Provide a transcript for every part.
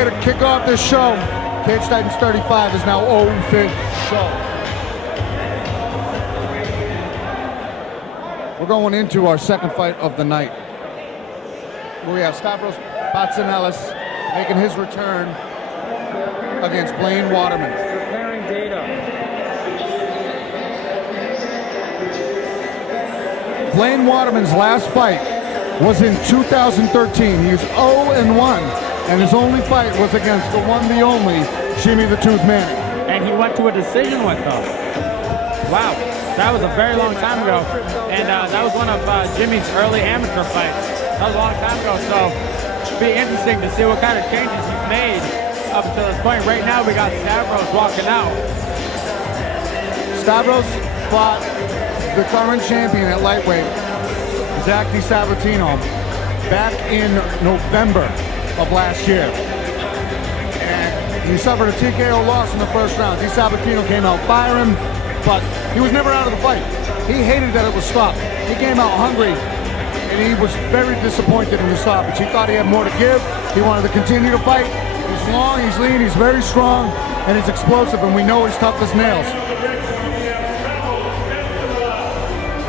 To kick off this show, Cage Titans 35 is now official. We're going into our second fight of the night. We have Stavros Batsinelas making his return against Blaine Waterman. Preparing data. Blaine Waterman's last fight was in 2013. He was 0-1, and his only fight was against the one, the only, Jimmy the Tooth Manning. And he went to a decision with us. Wow, that was a very long time ago. And that was one of Jimmy's early amateur fights. That was a long time ago, so it'll be interesting to see what kind of changes he's made up until this point. Right now, we got Stavros walking out. Stavros fought the current champion at lightweight, Zach DiSabatino, back in November of last year. And he suffered a TKO loss in the first round. DiSabatino came out firing, but he was never out of the fight. He hated that it was stopped. He came out hungry, and he was very disappointed in the stoppage. He thought he had more to give. He wanted to continue to fight. He's long, he's lean, he's very strong, and he's explosive, and we know he's tough as nails.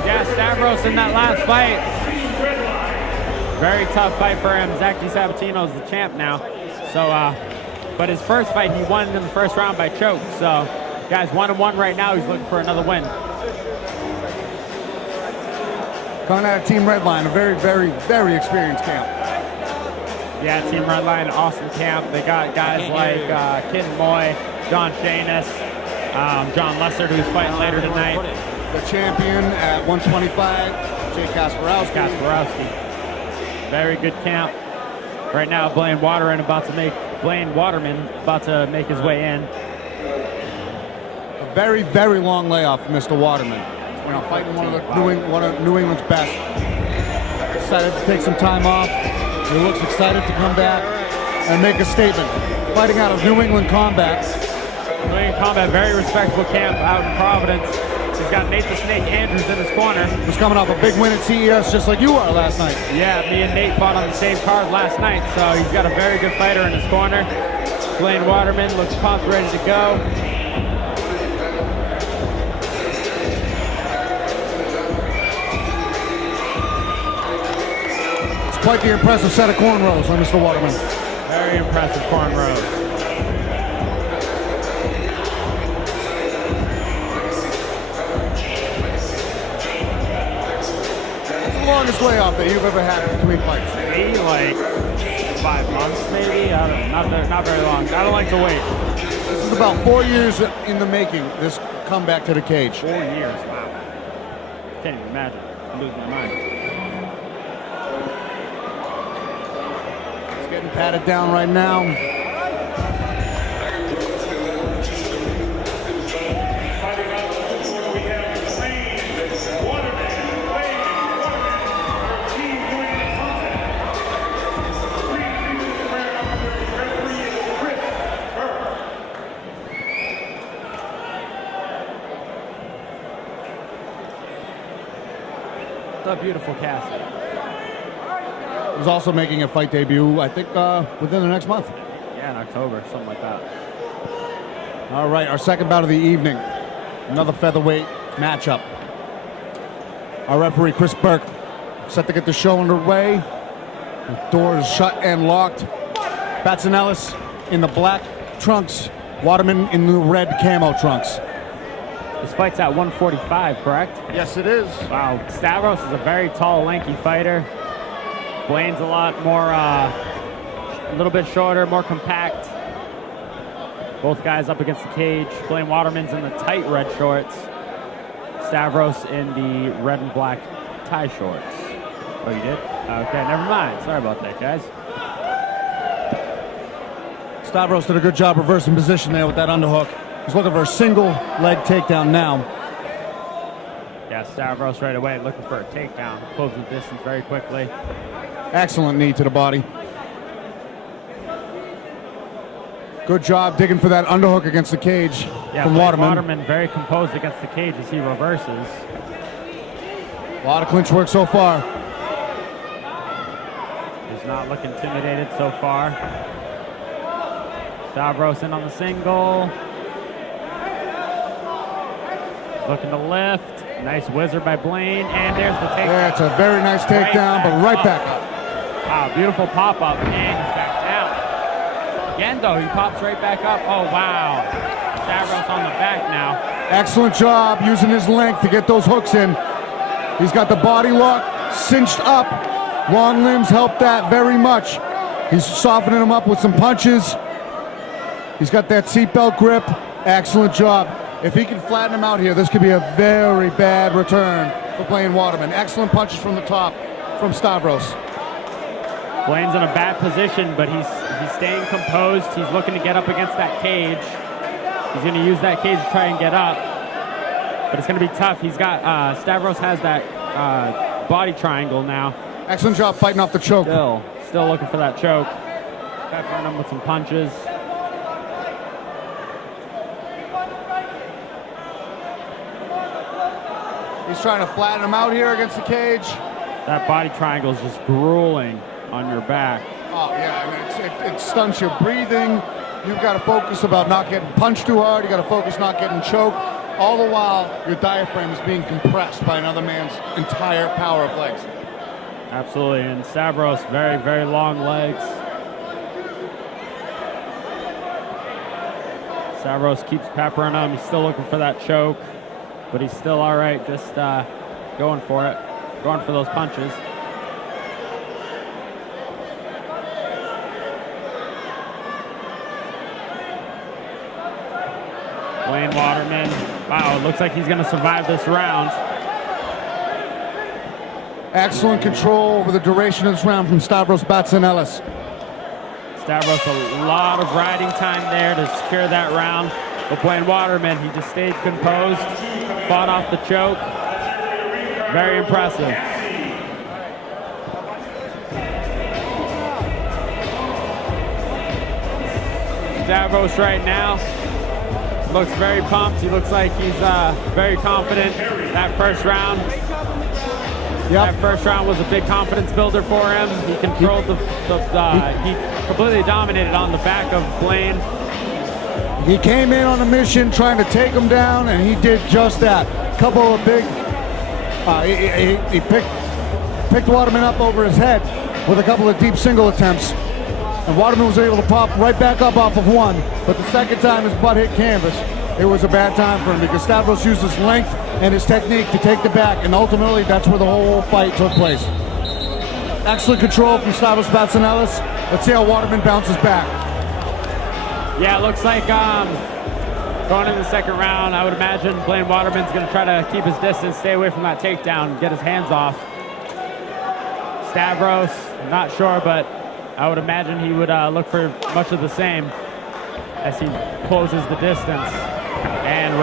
Yeah, Stavros in that last fight. Very tough fight for him. Zach DiSabatino is the champ now. So, but his first fight, he won in the first round by choke. So, guys, 1-1 right now. He's looking for another win. Coming out of Team Redline, a very, very, very experienced camp. Yeah, Team Redline, awesome camp. They got guys like Kid Moy, John Shanus, John Lessard, who's fighting later tonight. The champion at 125, Jay Kasparowski. Very good camp. Right now, Blaine Waterman about to make his way in. A very, very long layoff for Mr. Waterman. You know, fighting one of New England's best. Decided to take some time off. He looks excited to come back and make a statement. Fighting out of New England Combat. New England Combat, very respectable camp out in Providence. He's got Nate the Snake Andrews in his corner. Was coming off a big win at CES just like you are last night. Yeah, me and Nate fought on the same card last night, so he's got a very good fighter in his corner. Blaine Waterman looks pumped, ready to go. It's quite the impressive set of cornrows on Mr. Waterman. Very impressive cornrows. Longest layoff that you've ever had between fights? Maybe like 5 months, maybe. I don't know. Not very long. I don't like to wait. This is about 4 years in the making, this comeback to the cage. 4 years, wow. Can't even imagine. I'm losing my mind. It's getting patted down right now. A beautiful castle. He's also making a fight debut, I think, within the next month. Yeah, in October, something like that. All right, our second bout of the evening. Another featherweight matchup. Our referee, Chris Burke, set to get the show underway. The doors shut and locked. Batsinelas in the black trunks. Waterman in the red camo trunks. This fight's at 145, correct? Yes, it is. Wow, Stavros is a very tall, lanky fighter. Blaine's a lot more, a little bit shorter, more compact. Both guys up against the cage. Blaine Waterman's in the tight red shorts. Stavros in the red and black tie shorts. Oh, you did? Okay, never mind. Sorry about that, guys. Stavros did a good job reversing position there with that underhook. He's looking for a single leg takedown now. Yeah, Stavros right away looking for a takedown. Closing the distance very quickly. Excellent knee to the body. Good job digging for that underhook against the cage from Waterman. Waterman very composed against the cage as he reverses. A lot of clinch work so far. Does not look intimidated so far. Stavros in on the single. Looking to lift. Nice whizzer by Blaine, and there's the takedown. Yeah, it's a very nice takedown, but right back up. Wow, beautiful pop-up, and he's back down. Again, though, he pops right back up. Oh, wow. Stavros on the back now. Excellent job using his length to get those hooks in. He's got the body lock cinched up. Long limbs help that very much. He's softening him up with some punches. He's got that seatbelt grip. Excellent job. If he can flatten him out here, this could be a very bad return for Blaine Waterman. Excellent punches from the top from Stavros. Blaine's in a bad position, but he's staying composed. He's looking to get up against that cage. He's going to use that cage to try and get up, but it's going to be tough. He's got Stavros has that body triangle now. Excellent job fighting off the choke. Still looking for that choke. Peppering him with some punches. He's trying to flatten him out here against the cage. That body triangle is just grueling on your back. Oh, yeah, I mean, it stunts your breathing. You've got to focus about not getting punched too hard. You've got to focus not getting choked. All the while, your diaphragm is being compressed by another man's entire power of legs. Absolutely, and Stavros, very, very long legs. Stavros keeps peppering him. He's still looking for that choke, but he's still all right, just going for it, going for those punches. Blaine Waterman, wow, it looks like he's going to survive this round. Excellent control over the duration of this round from Stavros Batsinelas. Stavros, a lot of riding time there to secure that round. But Blaine Waterman, he just stayed composed, fought off the choke. Very impressive. Stavros right now looks very pumped. He looks like he's very confident. That first round. That first round was a big confidence builder for him. He controlled he completely dominated on the back of Blaine. He came in on a mission trying to take him down, and he did just that. Couple of big, he picked Waterman up over his head with a couple of deep single attempts. And Waterman was able to pop right back up off of one, but the second time his butt hit canvas, it was a bad time for him because Stavros used his length and his technique to take the back, and ultimately that's where the whole fight took place. Excellent control from Stavros Batsinelas. Let's see how Waterman bounces back. Yeah, it looks like going into the second round, I would imagine Blaine Waterman's going to try to keep his distance, stay away from that takedown, get his hands off. Stavros, not sure, but I would imagine he would look for much of the same as he closes the distance. And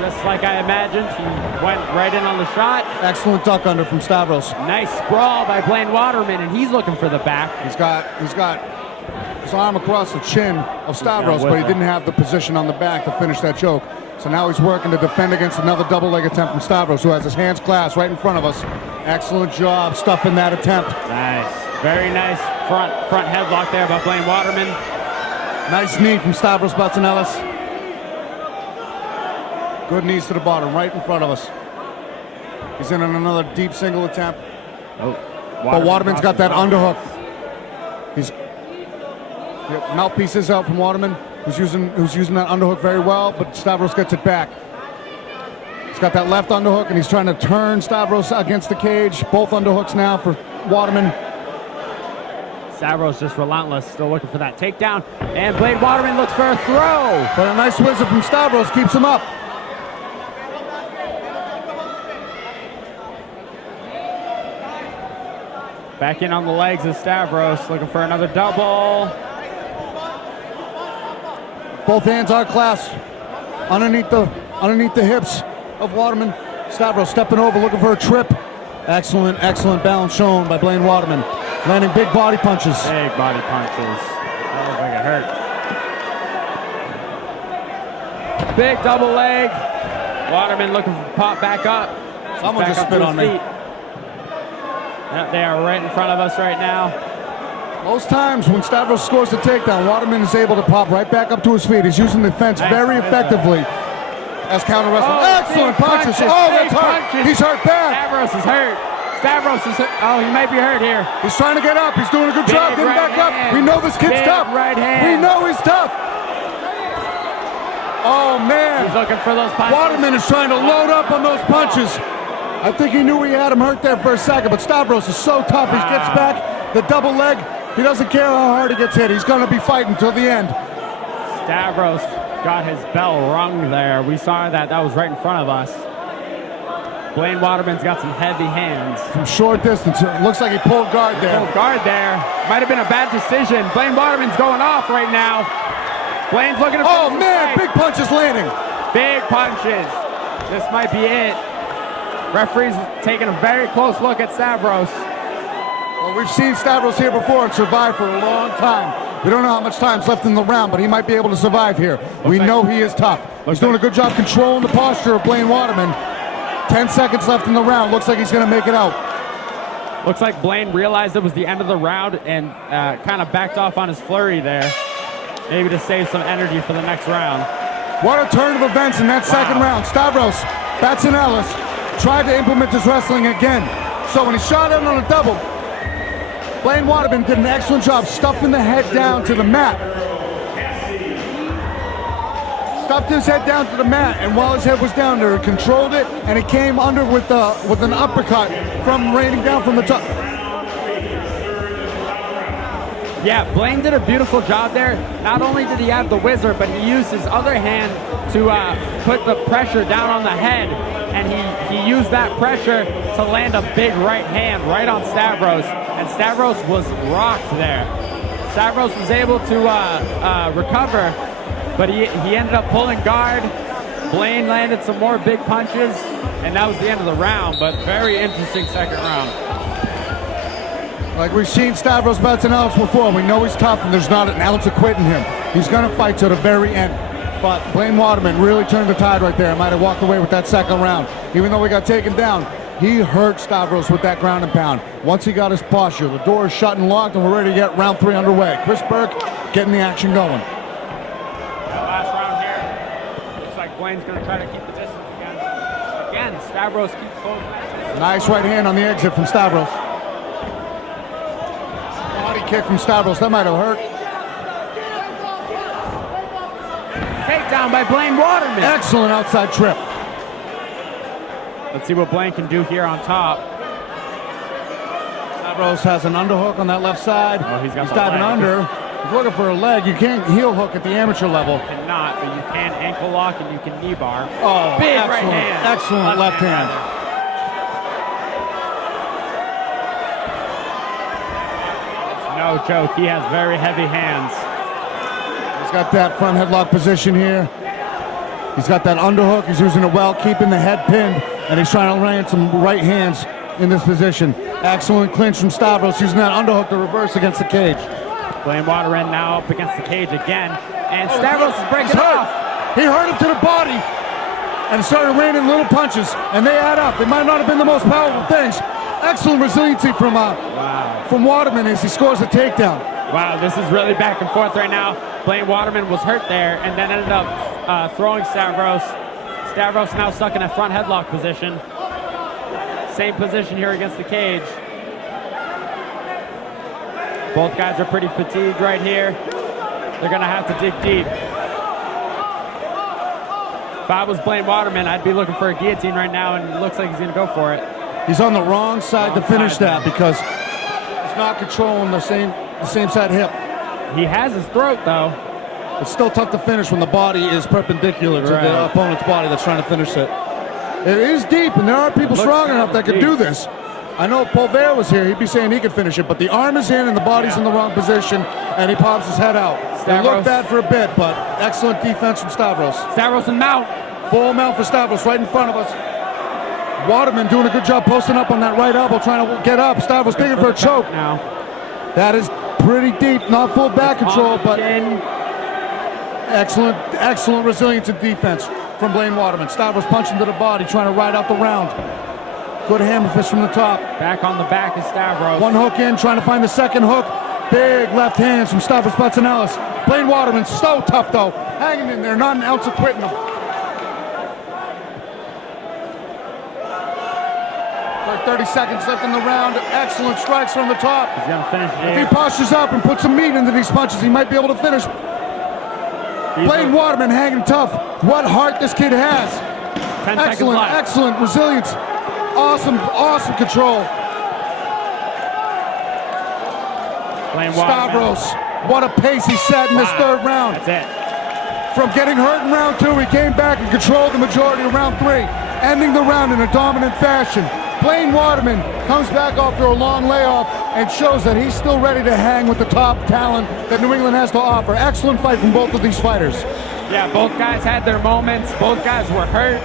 just like I imagined, he went right in on the shot. Excellent duck under from Stavros. Nice sprawl by Blaine Waterman, and he's looking for the back. He's got his arm across the chin of Stavros, but he didn't have the position on the back to finish that choke. So now he's working to defend against another double leg attempt from Stavros, who has his hands clasped right in front of us. Excellent job stuffing that attempt. Nice. Very nice front headlock there by Blaine Waterman. Nice knee from Stavros Batsinelas. Good knees to the bottom, right in front of us. He's in on another deep single attempt. But Waterman's got that underhook. Mouthpiece is out from Waterman, who's using that underhook very well, but Stavros gets it back. He's got that left underhook, and he's trying to turn Stavros against the cage. Both underhooks now for Waterman. Stavros just relentless, still looking for that takedown. And Blaine Waterman looks for a throw. But a nice whizzer from Stavros keeps him up. Back in on the legs of Stavros, looking for another double. Both hands are clasped underneath the hips of Waterman. Stavros stepping over, looking for a trip. Excellent balance shown by Blaine Waterman. Landing big body punches. Big body punches. That looks like it hurt. Big double leg. Waterman looking to pop back up. Someone just spit on me. Yep, they are right in front of us right now. Most times when Stavros scores a takedown, Waterman is able to pop right back up to his feet. He's using the fence very effectively as counter wrestling. Excellent punches. Oh, that's hurt. He's hurt bad. Stavros is hurt. Stavros is hurt. Oh, he might be hurt here. He's trying to get up. He's doing a good job getting back up. We know this kid's tough. Right hand. We know he's tough. Oh, man. He's looking for those punches. Waterman is trying to load up on those punches. I think he knew he had him hurt there for a second, but Stavros is so tough. He gets back, the double leg. He doesn't care how hard he gets hit. He's going to be fighting till the end. Stavros got his bell rung there. We saw that. That was right in front of us. Blaine Waterman's got some heavy hands. From short distance, it looks like he pulled guard there. Pulled guard there. Might have been a bad decision. Blaine Waterman's going off right now. Blaine's looking to Oh, man, big punches landing. Big punches. This might be it. Referee's taking a very close look at Stavros. Well, we've seen Stavros here before and survive for a long time. We don't know how much time's left in the round, but he might be able to survive here. We know he is tough. He's doing a good job controlling the posture of Blaine Waterman. 10 seconds left in the round. Looks like he's going to make it out. Looks like Blaine realized it was the end of the round and kind of backed off on his flurry there. Maybe to save some energy for the next round. What a turn of events in that second round. Stavros, Batsinelas, tried to implement his wrestling again. So when he shot in on a double, Blaine Waterman did an excellent job stuffing the head down to the mat. Stuffed his head down to the mat, and while his head was down there, he controlled it, and he came under with an uppercut from raining down from the top. Yeah, Blaine did a beautiful job there. Not only did he have the wizard, but he used his other hand to put the pressure down on the head, and he used that pressure to land a big right hand right on Stavros, and Stavros was rocked there. Stavros was able to recover, but he ended up pulling guard. Blaine landed some more big punches, and that was the end of the round, but very interesting second round. Like we've seen Stavros Batsinelas before, we know he's tough and there's not an ounce of quit in him. He's going to fight to the very end. But Blaine Waterman really turned the tide right there. Might have walked away with that second round. Even though we got taken down, he hurt Stavros with that ground and pound. Once he got his posture, the door is shut and locked, and we're ready to get round 3 underway. Chris Burke getting the action going. Last round here. Looks like Blaine's going to try to keep the distance again. Again, Stavros keeps closing. Nice right hand on the exit from Stavros. Body kick from Stavros, that might have hurt. Takedown by Blaine Waterman. Excellent outside trip. Let's see what Blaine can do here on top. Stavros has an underhook on that left side. Oh, he's diving under. He's looking for a leg. You can't heel hook at the amateur level. You cannot, but you can ankle lock and you can knee bar. Oh, big excellent, right hand. excellent left hand. No joke, he has very heavy hands. He's got that front headlock position here. He's got that underhook. He's using it well, keeping the head pinned, and he's trying to land some right hands in this position. Excellent clinch from Stavros, using that underhook to reverse against the cage. Blaine Waterman now up against the cage again, and Stavros is breaking off. He hurt him to the body and started raining little punches, and they add up. They might not have been the most powerful things. Excellent resiliency from Waterman as he scores a takedown. Wow, this is really back and forth right now. Blaine Waterman was hurt there and then ended up throwing Stavros. Stavros now stuck in a front headlock position. Same position here against the cage. Both guys are pretty fatigued right here. They're gonna have to dig deep. If I was Blaine Waterman, I'd be looking for a guillotine right now, and it looks like he's gonna go for it. He's on the wrong side to finish that because he's not controlling the same side hip. He has his throat though. It's still tough to finish when the body is perpendicular to the opponent's body that's trying to finish it. It is deep, and there are people strong enough that could do this. I know if Pulver was here, he'd be saying he could finish it, but the arm is in and the body's in the wrong position, and he pops his head out. It looked bad for a bit, but excellent defense from Stavros. Stavros and mount. Full mount for Stavros right in front of us. Waterman doing a good job posting up on that right elbow, trying to get up. Stavros digging for a choke. Now. That is pretty deep, not full back control, but excellent resilience and defense from Blaine Waterman. Stavros punching to the body, trying to ride out the round. Good hammer fist from the top. Back on the back is Stavros. One hook in, trying to find the second hook. Big left hands from Stavros Batsinelas. Blaine Waterman, so tough though. Hanging in there, not an ounce of quitting him. 30 seconds left in the round. Excellent strikes from the top. He's gonna finish it. If he postures up and puts some meat into these punches, he might be able to finish. Blaine Waterman hanging tough. What heart this kid has. 10 seconds Excellent, left. excellent resilience. Awesome, awesome control. Blaine Waterman. Stavros, what a pace he set in this third round. That's it. From getting hurt in round 2, he came back and controlled the majority of round 3, ending the round in a dominant fashion. Blaine Waterman comes back after a long layoff and shows that he's still ready to hang with the top talent that New England has to offer. Excellent fight from both of these fighters. Yeah, both guys had their moments. Both guys were hurt.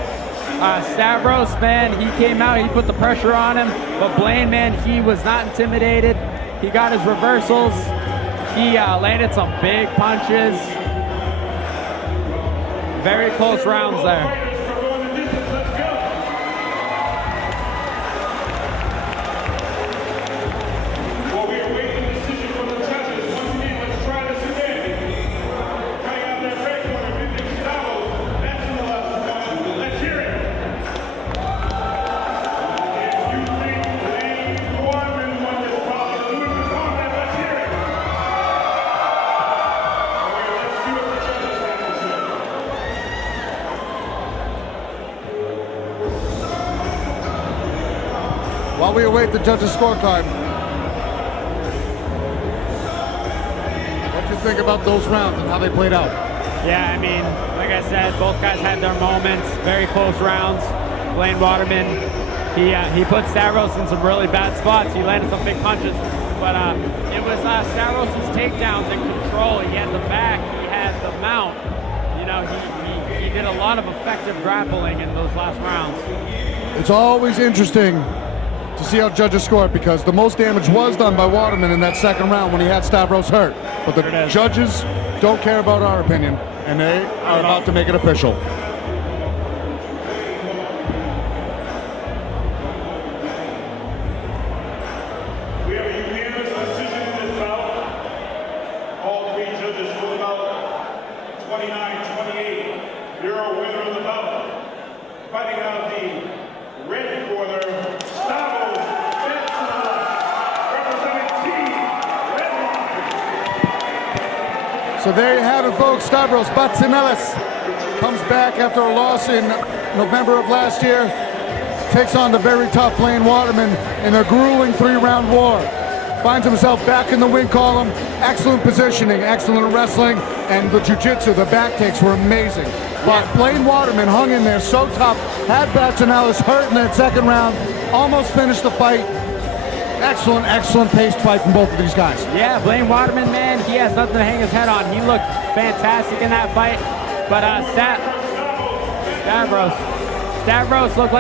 Stavros, man, he came out, he put the pressure on him. But Blaine, man, he was not intimidated. He got his reversals. He landed some big punches. Very close rounds there. While we await the judges' scorecard, what do you think about those rounds and how they played out? Yeah, I mean, like I said, both guys had their moments. Very close rounds. Blaine Waterman, he put Stavros in some really bad spots. He landed some big punches, but it was Stavros' takedowns and control. He had the back, he had the mount. You know, he did a lot of effective grappling in those last rounds. It's always interesting to see how judges score it, because the most damage was done by Waterman in that second round when he had Stavros hurt. But the judges don't care about our opinion, and they are about to make it official. We have a unanimous decision in this bout. All 3 judges ruled out 29-28. You're a winner of the bout. Fighting out of the red corner, Stavros Batsinelas, representing Team Red Line. So there you have it, folks. Stavros Batsinelas comes back after a loss in November of last year, takes on the very tough Blaine Waterman in a grueling 3-round war. Finds himself back in the win column. Excellent positioning, excellent wrestling, and the jiu-jitsu, the back takes were amazing. But Blaine Waterman hung in there so tough, had Batsinelas hurt in that second round, almost finished the fight. Excellent, excellent paced fight from both of these guys. Yeah, Blaine Waterman, man, he has nothing to hang his head on. He looked fantastic in that fight. But Stavros looked like